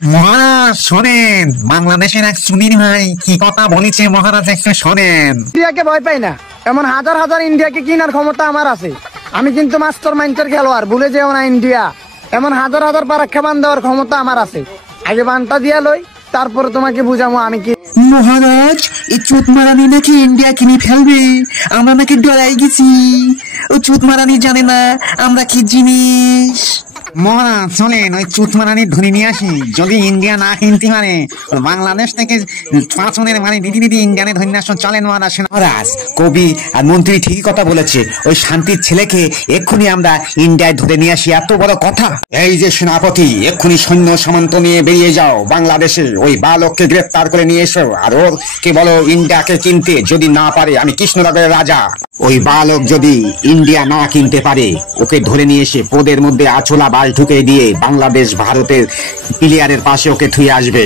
মহারাজ শোনেন, বাংলাদেশের এক সুনীল ভাই কি কথা বলেছে মহারাজ, একটু শোনেন। ইন্ডিয়াকে ভয় পাই না, এমন হাজার হাজার ইন্ডিয়াকে কিনার ক্ষমতা আমার আছে। আমি কিন্তু মাস্টার মাইন্ডের খেলোয়াড়, ভুলে যেও না। ইন্ডিয়া এমন হাজার হাজার পারাক্ষা বান দেওয়ার ক্ষমতা আমার আছে। আগে বানটা দিয়া লই, তারপরে তোমাকে বুঝাবো আমি কি। মহারাজ, এই চুত মারানি নাকি ইন্ডিয়া কিনে ফেলবে, আমরা নাকি ডরাই গেছি। ও চুত মারানি জানে না আমরা কি জিনিস। মহারাজ চলেন ওই চুতমারানি ধরে নিয়ে আসি। যদি ইন্ডিয়া না কিনতে পারে, বাংলাদেশ থেকে পাঁচনের মানে দিদি দিদি ইন্ডিয়ানে ধরে নিয়ে আসুন। চলেন মহারাজ। মহারাজ, কবি আর মন্ত্রী ঠিকই কথা বলেছে। ওই শান্তির ছেলেকে এক্ষুনি আমরা ইন্ডিয়ায় ধরে নিয়ে আসি, এত বড় কথা। এই যে সেনাপতি, এক্ষুনি সৈন্য সামন্ত নিয়ে বেরিয়ে যাও বাংলাদেশে। ওই বালককে গ্রেফতার করে নিয়ে এসো, আর ওর কে বলো ইন্ডিয়াকে কিনতে। যদি না পারে, আমি কৃষ্ণনগরের রাজা, ওই বালক যদি ইন্ডিয়া না কিনতে পারে, ওকে ধরে নিয়ে এসে পদের মধ্যে আঁচলা বাল ঢুকে দিয়ে বাংলাদেশ ভারতের প্লেয়ারের পাশে ওকে থুয়ে আসবে।